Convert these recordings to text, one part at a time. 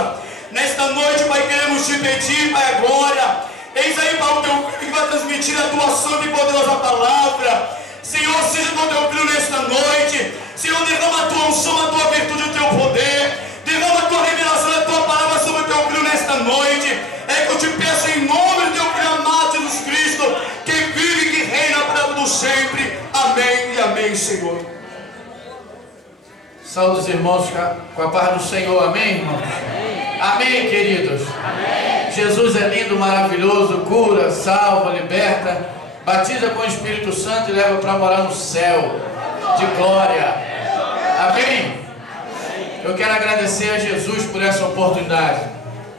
graça. Nesta noite, Pai, queremos te pedir, Pai, a glória. Eis aí, Pai, o teu filho que vai transmitir a tua santa e poderosa palavra. Senhor, seja com o teu filho nesta noite. Senhor, derrama a tua unção, a tua virtude, o teu poder. Derrama a tua revelação, a tua palavra sobre o teu filho nesta noite. É que eu te peço em nome do teu filho amado Jesus Cristo, que vive e que reina para todo sempre. Amém e amém, Senhor. Saúde os irmãos com a paz do Senhor. Amém, irmãos? Amém, queridos? Amém. Jesus é lindo, maravilhoso, cura, salva, liberta, batiza com o Espírito Santo e leva para morar no céu de glória. Amém? Eu quero agradecer a Jesus por essa oportunidade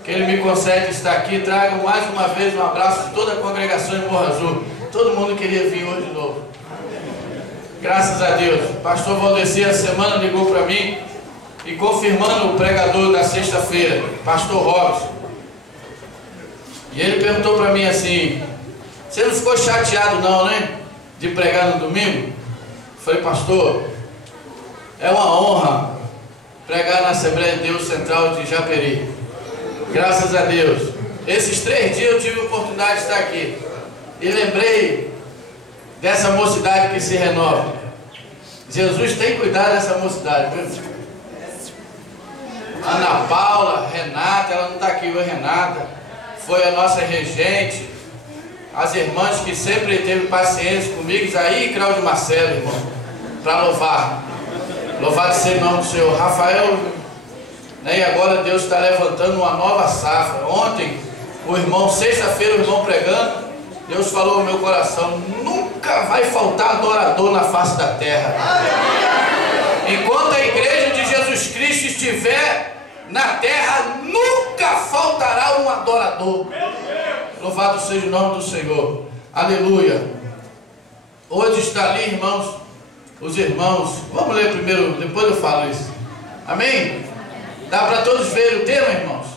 que Ele me concede estar aqui. Trago mais uma vez um abraço de toda a congregação em Morro Azul. Todo mundo queria vir hoje de novo. Graças a Deus. O pastor Valdeci a semana ligou para mim e confirmando o pregador da sexta-feira, pastor Robson. E ele perguntou para mim assim: você não ficou chateado não, né? De pregar no domingo? Eu falei: pastor, é uma honra pregar na Assembleia de Deus Central de Japeri. Graças a Deus. Esses 3 dias eu tive a oportunidade de estar aqui. E lembrei dessa mocidade que se renova. Jesus tem cuidado dessa mocidade, viu? Ana Paula, Renata, ela não está aqui hoje, Renata, foi a nossa regente. As irmãs que sempre teve paciência comigo, aí e Cláudio Marcelo, irmão, para louvar. Louvado seja o nome do Senhor. Rafael, né, e agora Deus está levantando uma nova safra. Ontem, o irmão, sexta-feira, o irmão pregando, Deus falou no meu coração: nunca vai faltar adorador na face da terra. Enquanto a igreja de Jesus Cristo estiver na terra, nunca faltará um adorador. Louvado seja o nome do Senhor. Aleluia. Hoje está ali, irmãos, os irmãos. Vamos ler primeiro, depois eu falo isso. Amém? Dá para todos verem o tema, irmãos?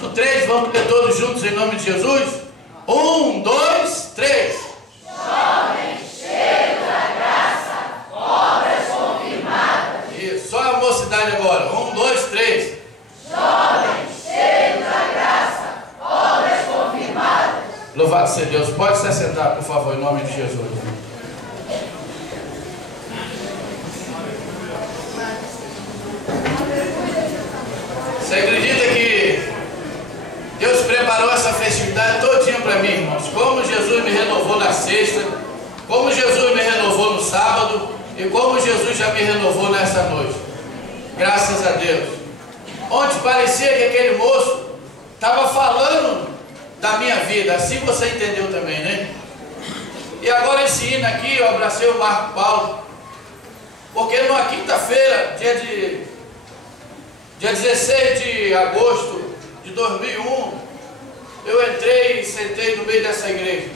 No 3, vamos ler todos juntos em nome de Jesus? 1, 2, 3. Jovens cheios da graça, obras confirmadas. Isso, só a mocidade agora. 1, 2, 3. Jovens cheios da graça, obras confirmadas. Louvado seja Deus. Pode se assentar, por favor, em nome de Jesus. Você acredita que Deus preparou essa festividade todinha para mim, irmãos? Como Jesus me renovou na sexta, como Jesus me renovou no sábado e como Jesus já me renovou nessa noite. Graças a Deus. Ontem parecia que aquele moço estava falando da minha vida, assim você entendeu também, né? E agora esse hino aqui, eu abracei o Marco Paulo, porque numa quinta-feira, dia 16 de agosto de 2001, eu entrei e sentei no meio dessa igreja,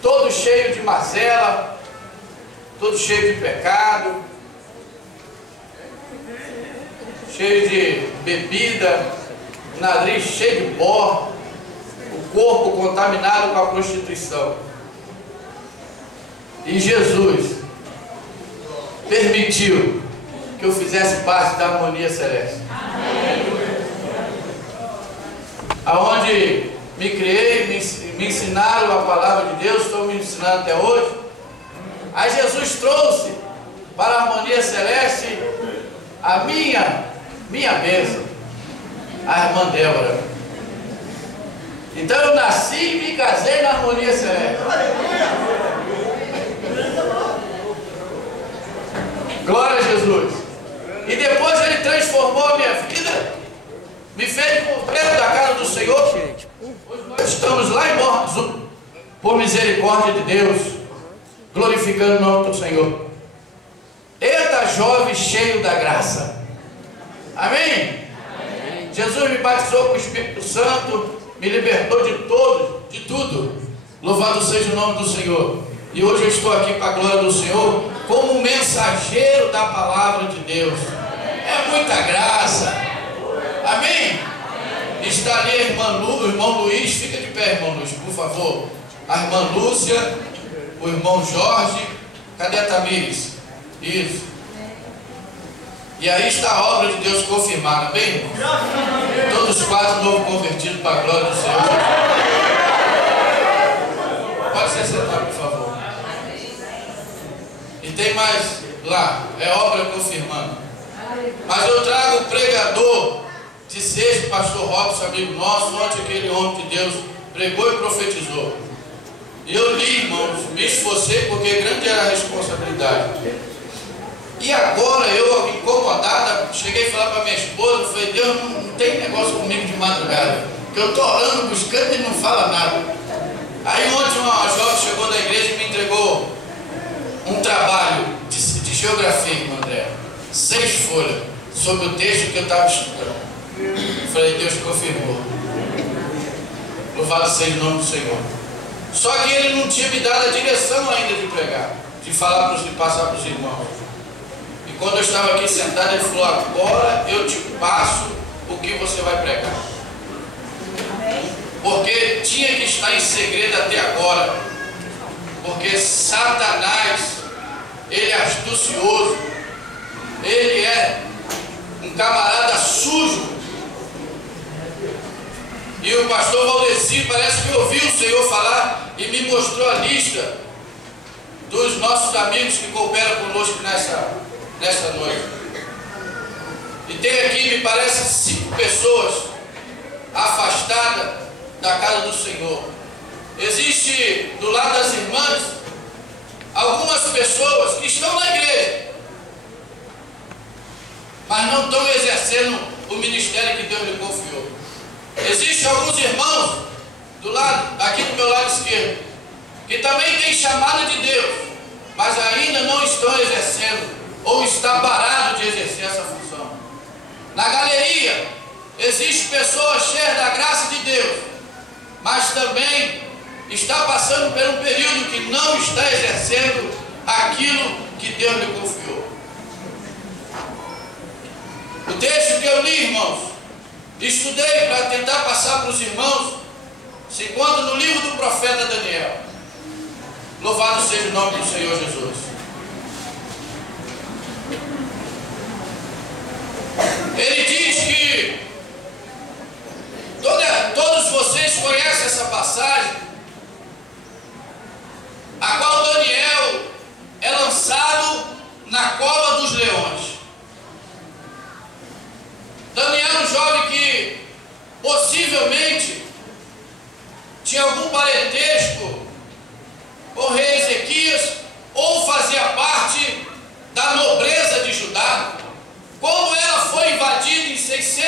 todo cheio de mazela, todo cheio de pecado, cheio de bebida, o nariz cheio de pó, o corpo contaminado com a prostituição. E Jesus permitiu que eu fizesse parte da harmonia celeste. Aonde me criei, me ensinaram a palavra de Deus, estou me ensinando até hoje. Aí Jesus trouxe para a harmonia celeste a minha bênção, a irmã Débora. Então eu nasci e me casei na harmonia celeste. Glória a Jesus. E depois Ele transformou a minha vida, me fez companheiro da casa do Senhor. Hoje nós estamos lá em Morro Azul, por misericórdia de Deus, glorificando o nome do Senhor. Eita, jovem cheio da graça. Amém? Amém. Jesus me batizou com o Espírito Santo, me libertou de tudo. Louvado seja o nome do Senhor. E hoje eu estou aqui para a glória do Senhor, como mensageiro da palavra de Deus. É muita graça. Amém? Está ali a irmã Lu, o irmão Luiz. Fica de pé, irmão Luiz, por favor. A irmã Lúcia, o irmão Jorge. Cadê a Tamires? Isso. E aí está a obra de Deus confirmada, bem, irmão? Todos os 4 novos convertidos para a glória do Senhor. Pode se sentar, por favor. E tem mais lá, é obra confirmando. Mas eu trago o pregador de sexto, pastor Robson, amigo nosso, ontem aquele homem que Deus pregou e profetizou. E eu li, irmãos, me esforcei porque grande era a responsabilidade. E agora eu, incomodada, cheguei a falar para minha esposa, falei, Deus, não tem negócio comigo de madrugada, que eu estou orando, buscando e não fala nada. Aí ontem uma jovem chegou da igreja e me entregou um trabalho de geografia, irmão André, 6 folhas, sobre o texto que eu estava estudando. Eu falei, Deus confirmou. Louvado seja o nome do Senhor. Só que ele não tinha me dado a direção ainda de pregar, de falar de passar para os irmãos. E quando eu estava aqui sentado, ele falou, agora eu te passo o que você vai pregar. Porque tinha que estar em segredo até agora. Porque Satanás, ele é astucioso, ele é um camarada sujo. E o pastor Valdeci parece que ouviu o Senhor falar e me mostrou a lista dos nossos amigos que cooperam conosco nessa noite. E tem aqui, me parece, 5 pessoas afastadas da casa do Senhor. Existe do lado das irmãs algumas pessoas que estão na igreja, mas não estão exercendo o ministério que Deus lhe confiou. Existem alguns irmãos do lado, aqui do meu lado esquerdo, que também têm chamada de Deus, mas ainda não estão exercendo, ou está parado de exercer essa função. Na galeria, existem pessoas cheias da graça de Deus, mas também está passando por um período que não está exercendo aquilo que Deus lhe confiou. O texto que eu li, irmãos, estudei para tentar passar para os irmãos, se encontra no livro do profeta Daniel. Louvado seja o nome do Senhor Jesus. Ele diz que todos vocês conhecem essa passagem, a qual Daniel é lançado na cova dos leões. Daniel é um jovem que possivelmente tinha algum parentesco com o rei Ezequias, ou fazia parte da nobreza de Judá. Quando ela foi invadida em 600